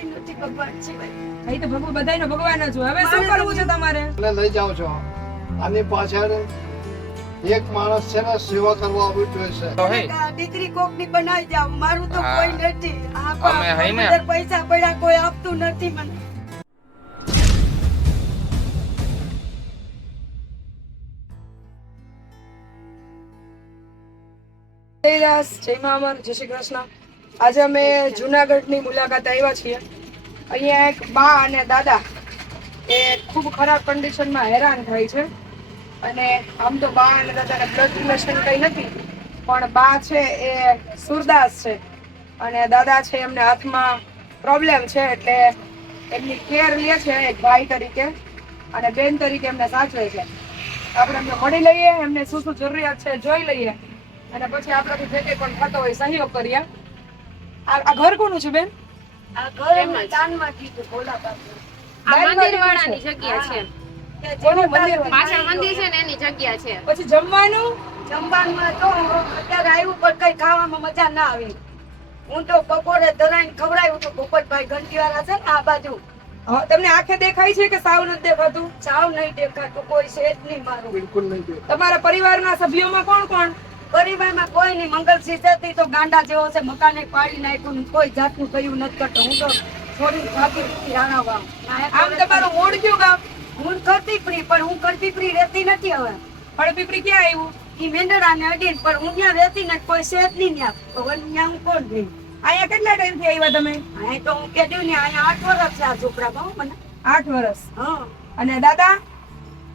કોઈ નથી ભગવાન સિવાય. અહીં તો ભગવાન બધાયનો ભગવાન જ હવે શું કરવું છે તમારે? અને લઈ જાઓ છો. આની પાછળ એક માણસ છે ને સેવા કરવા આવવું જોઈએ છે. તો હે. આ દીકરી કોકની બનાવી જાવ મારું તો કોઈ નથી. અમે હઈ ને. પૈસા પડ્યા કોઈ આપતું નથી મને. જયદાસ જય મહામર જય શ્રી કૃષ્ણ. આજે અમે જુનાગઢની મુલાકાત આવ્યા છીએ. અહીંયા એક બા અને દાદા એ ખૂબ ખરાબ કન્ડિશનમાં હેરાન થાય છે. અને આમ તો બા અને દાદાને બ્લડ રિલેશન કંઈ નથી, પણ બા છે એ સુરદાસ છે. અને દાદા છે એમને હાથમાં પ્રોબ્લેમ છે, એટલે એમની કેર લે છે એક ભાઈ તરીકે અને બેન તરીકે એમને સાચવે છે. આપણે એમને મળી લઈએ, એમને શું શું જરૂરિયાત છે જોઈ લઈએ. અને પછી આપણાથી જે કંઈ પણ થતો હોય સહયોગ કરીએ. આ ઘર કોનું છે બેન? આ ઘર એમને દાનમાં કીધું બાપુ. આ મંદિર વાળાની જગ્યા છે. પાછળ મંદિર છે. ને એની જગ્યા છે. પછી જમવાનું? જમવામાં તો અત્યારે આવ્યું પણ કઈ ખાવામાં મજા ના આવી. હું તો બપોરે ધરાઈને ખવડાવ્યું તો ગોપતભાઈ ઘંટીવાળા છે ને આ બાજુ. તમને આંખે દેખાય છે કે સાવ નથી દેખાતું? સાવ નહીં દેખાતું કોઈ છે જ નહીં મારું. બિલકુલ નહીં તમારા પરિવારના સભ્યોમાં કોણ કોણ? પરિવારમાં કોઈ નહીં મંગલ સીધેથી તો ગાંડા જેવો છે મકાને પાડી નાખ્યું કોઈ જાતનું કયું નથી કરતો. હું તો થોડી હતી રાણાવા આમ તમારું મૂળ કયું ગામ? હું કરતી ફ્રી પણ હું કરતી પ્રી રહેતી નથી હવે. ફળપીપરી ક્યાં આવ્યું ઈ મેંદડાને અડીન પણ હું ત્યાં રહેતી નથી કોઈ છે નહીં ત્યાં. તો ત્યાં હું કોણ ગઈ અહીંયા કેટલા ટાઈમથી આવ્યા તમે? અહીં તો હું કીધું ને અહીંયા આઠ વર્ષ છે આ છોકરા બહુ મને. આઠ વર્ષ હા. અને દાદા?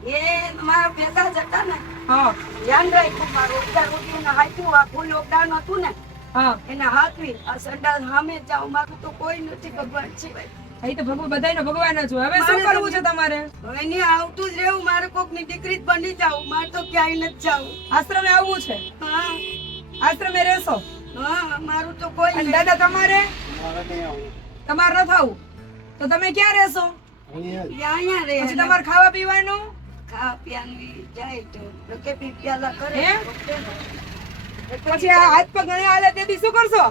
એ મારા ભેગા જ હતા ને. હા. ધ્યાન રાખ્યું મારું. સુધી હાચ્યું આ ફૂલ લોકડાઉન હતું ને હા. એને હાથવી આ સંડાસ સામે જ જાઉં. મારું તો કોઈ નથી ભગવાન સિવાય. અહીં તો ભગવાન બધાયનો ભગવાન જ હોય. હવે શું કરવું છે તમારે? હવે નહીં આવતું જ રહેવું. મારે કોકની દીકરી જ બની જાવું મારે તો ક્યાંય નથી જાવું આશ્રમે આવવું છે? હા. આશ્રમે રહેશો? હા મારું તો કોઈ દાદા તમારે? તમારે ન થવું. તો તમે ક્યાં રહેશો? અહીંયા અહીંયા રહે તમારે ખાવા પીવાનું? ખા પીવાની જાય તો તો કે પી પ્યાલા કરે હે? તો કે. પછી આ હાથ પગ ગણે હાલે તેથી શું કરશો?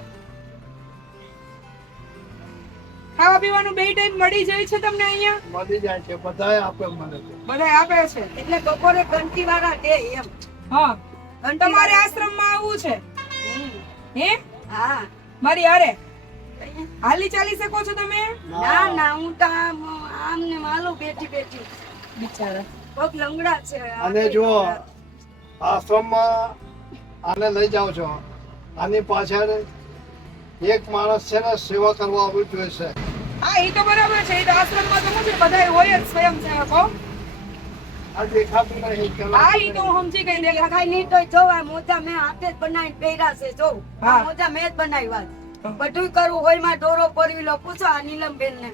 ખાવા પીવાનું બે ટાઈમ મળી જાય છે તમને અહીંયા? મળી જાય છે બધાય આપે મને બધાય આપે છે? એટલે બપોરે ઘંટી વાળા દે એમ. હા. ઘંટી તમારે આશ્રમમાં આવવું છે? હે? હા. મારી હારે? હાલી ચાલી શકો છો તમે? ના ના હું તો આમ આમ ને માલું બેઠી બેઠી. બિચારા. પગ લંગડા છે અને જો આશ્રમમાં આને લઈ જાઓ છો. આની પાછળ એક માણસ છે ને સેવા કરવા આવવું જોઈએ છે હા એ તો બરાબર છે. એ તો આશ્રમમાં તો શું છે? બધા હોય જ સ્વયંસેવકો આ દેખાતું નહીં હા એ તો હું સમજી ગઈ દેખા દેખાય નહીં જો આ મોજા મેં હાથે જ બનાવીને પહેર્યા છે જો. હા. મોજા મેં જ બનાવ્યા બધું કરવું હોયમાં ડોરો પરવી લો પૂછો આ નીલમબેન ને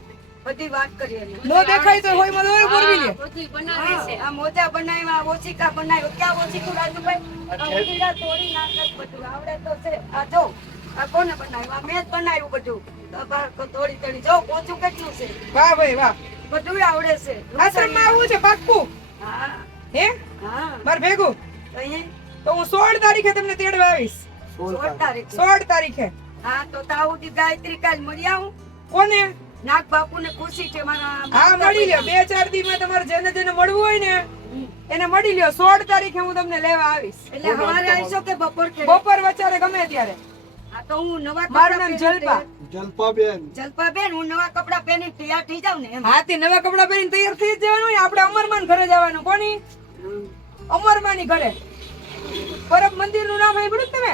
બધી વાત કરીએ નો દેખાય તો હોય મદદ પૂરવી લે. બધું બનાવે છે. આ મોજા બનાવ્યા ઓછીકા બનાવ્યો. ક્યાં ઓછીકું રાજુભાઈ? આ તોડી નાખે બધું. આવડે તો છે. આ જો આ કોને બનાવ્યું? આ મેં જ બનાવ્યું બધું. તોડી તોડી જો ઓછું કેટલું છે? વાહ ભાઈ વાહ. બધું આવડે છે. આશ્રમમાં આવવું છે પાક્કું? હા. હે? હા. માર ભેગું? તો અહીંયા? તો હું સોળ તારીખે તમને તેડવા આવીશ. સોળ તારીખે? સોળ તારીખે. હા તો તાઉદી ગાયત્રી કાલ મળી આવું. કોને? નાગ બાપુ ને ખુશી છે મારા હા મળી લ્યો. બે ચાર દિવસમાં તમારે જેને જેને મળવું હોય ને એને મળી લ્યો. સોળ તારીખે હું તમને લેવા આવીશ. એટલે હવારે આવીશો કે બપોર કે બપોર વચારે ગમે ત્યારે. હા તો હું નવા મારું નામ જલપા જલપા. બેન જલપા બેન હું નવા કપડા પહેરીને તૈયાર થઈ જાઉં ને એમ. હાથી નવા કપડા પહેરીને તૈયાર થઈ જવાનું આપણે અમરમાન ઘરે જવાનું. કોની? અમરમાની ઘરે. પરબ મંદિરનું નામ સાંભળ્યું તમે?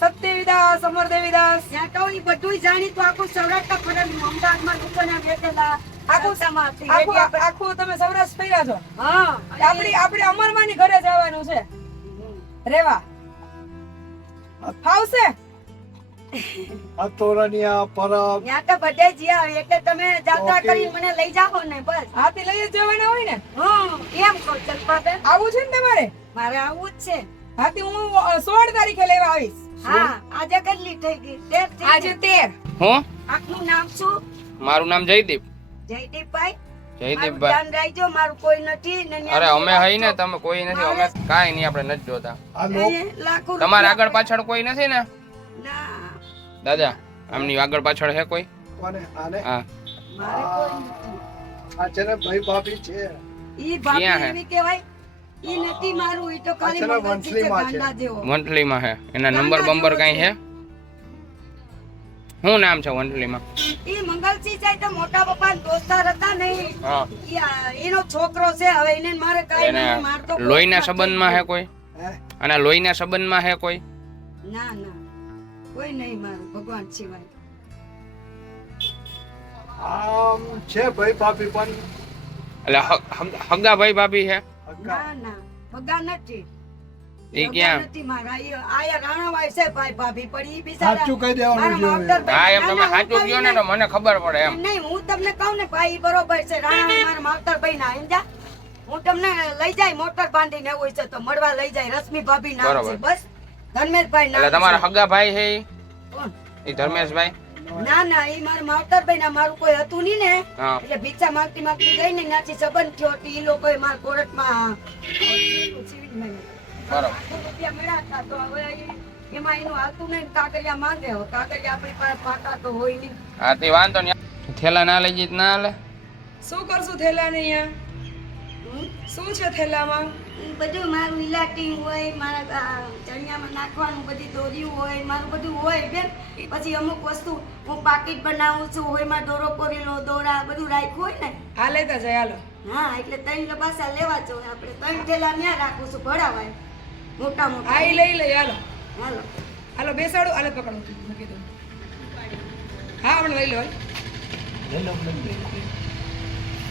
સત્યવિદાસ અમરદેવીદાસ. ત્યાં તો ઈ બધુંય જાણીતું આખું સૌરાષ્ટ્ર ફરેલું અમદાવાદમાં દુકાને બેઠેલા આખું આખું તમે સૌરાષ્ટ્ર ફર્યા છો? હા. આપણી આપણે અમરમાની ઘરે જવાનું છે. રેવા. ફાવશે? આ તોરણિયા પરબ ત્યાં તો બધે જ્યાં એટલે તમે જાતા કરી મને લઈ જાઓ ને બસ. હાથી લઈ જ જવાના હોય ને? હા એમ કહો જલપાબેન આવું છે ને તમારે? મારે આવું જ છે. હાથી હું અ, સોળ તારીખે લેવા આવીશ. હા આજે કેટલી થઈ ગઈ? 13 થઈ આજે ગઈ. તેર. હું? આપનું નામ શું? મારું નામ જયદીપ. જયદીપભાઈ? જયદીપભાઈ. ધ્યાન રાખજો મારું કોઈ નથી અરે અમે. હઈ ને તમે કોઈ નથી અમે કાઈ નહીં આપણે નથી જોતા. તમારા આગળ પાછળ કોઈ નથી ને? ના દાદા આમની આગળ પાછળ હે કોઈ? કોને? આને? હા. મારે કોઈ આ છે ને ભાઈ ભાભી છે. ઈ ભાભી એવી કહેવાય? ઈ નથી મારું ઈ તો ખાલી મંથલી માં છે. જેવો. વંટલીમાં હે. એના નંબર બંબર કાઈ હે? શું નામ છે વંટલીમાં ઈ મંગલજી છે તો મોટા પપ્પા દોસ્તાર હતા ને હા. ઈ એનો છોકરો છે હવે એને મારે કાઈ નહીં મારતો લોહીના. સંબંધમાં હે કોઈ? અને લોહીના સંબંધમાં હે કોઈ? ના ના. કોઈ નહીં મારું ભગવાન સિવાય. આમ છે ભાઈ ભાભી પણ. એટલે હગ- હગ- ભાઈ ભાભી છે? ના ના ભગા નથી. ઈ ક્યાં? નથી મારા ઈ આયા રાણાવાય છે ભાઈ ભાભી પણ ઈ બિચારા સાચું કહી દેવાનું મારા જોઈએ માવતર હા એમ તમે સાચું હું ને મને ખબર પડે એમ. એમ નહીં હું તમને કહું ને ભાઈ બરોબર છે રાણા મારા માવતર ભાઈ ના સમજા હું તમને લઈ જાય મોટર બાંધીને એવું છે તો મળવા લઈ જાય રશ્મિ ભાભી નામ છે બસ. ધર્મેશભાઈ એટલે તમારા હગા ભાઈ છે એ ધર્મેશભાઈ? ના ના એ મારા માવતર ભાઈ ના મારું કોઈ હતું નહીં ને. હા. એટલે ભિક્ષા માંગતી માંગતી ગઈ ને ત્યાંથી સંબંધ થયો તો ઈ લોકોએ મારા કોર્ટમાં બરોબર. રૂપિયા મળ્યા હતા. તો હવે ઈ- એમાં એનું હાલતું નહીં ને માંગે હવે. આપણી પાસે પાકા તો હોય નહીં. હા તે વાંધો નહીં. થેલા ના લઈ જઈ ના લે શું કરશું થેલાને અહીંયા? હમ? શું છે થેલામાં? બધું મારું ઇલાટિંગ હોય મારા ચણિયામાં નાખવાનું બધી દોરીયું હોય મારું બધું હોય બેન. પછી અમુક વસ્તુ હું પાકીટ બનાવું છું હોયમાં દોરો કોરેલો દોરા બધું રાખ્યું હોય ને. હા લેતા જાય હાલો. હા એટલે ત્રણ લબાસા લેવા જો આપણે. ત્રણ થેલા ત્યાં રાખું છું ભરાવાય. મોટા મોટા. હા લઈ લઈ હાલો. હાલો. હાલો બેસાડો હાલે પકડો. મૂકી દો હા આપણે લઈ લો હાલ.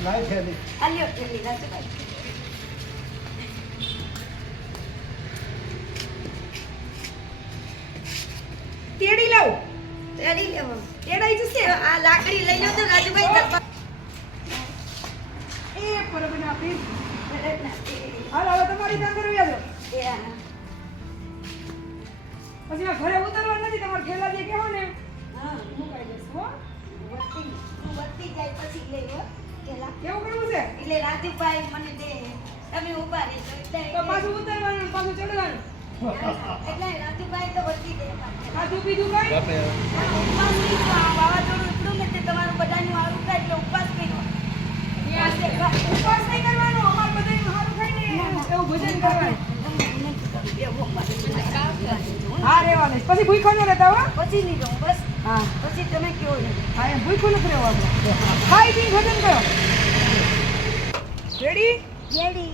લાય થેલી. આલ્યો થેલી તેડી લાવ તેડી લેવો તેડાઈ જશે. આ લાકડી લઈ લો તો રાજુભાઈ. એ પરબના આપી હાલ હવે તમારી ત્યાં કરવા જાઓ એ પછી આ ઘરે ઉતરવા નથી તમારે ખેલા જે કહેવો ને હા હું મુકાઈ દઈશ હો. વધતી હું વધતી જાય પછી લઈ કરવું છે? એટલે રાજુભાઈ મને દે. તમે ઊભા રહેજો એટલે પાછું ઉતરવાનું પાછું ચડવાનું. એટલે રાજુભાઈ તો વધી દે. ખાધું પીધું કઈ? ઉપવાસ કર્યો. વાવાઝોડું એટલું ને તમારું બધાનું હારું થાય એટલે ઉપવાસ કર્યો. ઉપવાસ નહીં કરવાનો અમાર બધાનું હારું થાય ને. એવું ભજન કરવાનું. હા રેવાનું પછી ભૂખો ન રહેતા હો? પછી નહીં પછી તમે કેવો ને હા એમ ભૂખ્યું નથી રહેવાનું? ખાઈ પી ભજન કરો. રેડી રેડી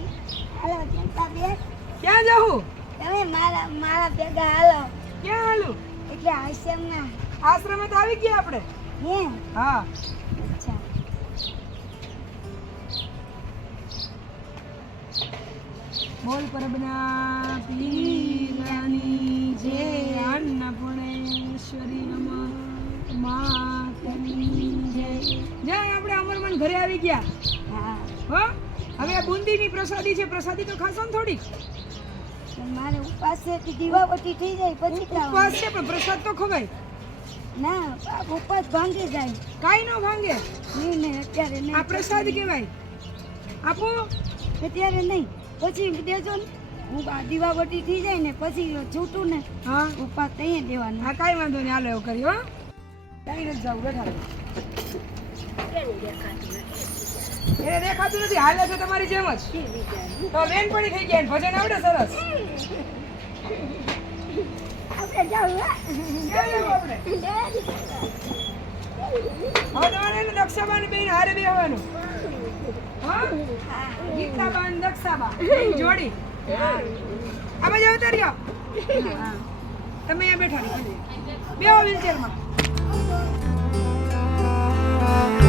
હાલો જનતા બેન ક્યાં જાઉં તમે મારા મારા ભેગા હાલો. ક્યાં હાલું? એટલે આશ્રમના. આશ્રમે તો આવી ગયા આપણે. હે હા. અચ્છા. બોલ પરબના પીરાની જે અન્નપૂર્ણેશ્વરી નમઃ. જય આપણે અમરમન ઘરે આવી ગયા. હા. હો? હવે આ બુંદીની પ્રસાદી છે. પ્રસાદી તો ખાશો ને થોડીક મારે ઉપવાસ છે કે દીવાવટી થઈ જાય પછી ઉપવાસ છે પણ પ્રસાદ તો ખવાય. ના આ ઉપવાસ ભાંગી જાય. કાંઈ ન ભાંગે. નહીં નહીં અત્યારે આ નહીં પ્રસાદ કહેવાય. આપો. અત્યારે નહીં. પછી દેજો ને. હું આ દીવાબત્તી થઈ જાય ને પછી છૂટું ને. હા. ઉપવાસ તઈએ દેવાનો. હા કાઈ વાંધો નહીં. હાલો એવું કર્યું હો. બેઠા રહો. એને દેખાતું નથી હાલે છે તમારી જેમ જ. તો બેનપણી થઈ ગયા ભજન આવડે સરસ. જવું હવે તમારે એને બેન હારે બેહવાનું. હા? ગીતાબા દક્ષાબા જોડી. આ બાજુ આવતા રહ્યો. તમે અહીંયા બેઠા રહો. બેહો વ્હીલચેરમાં Bye.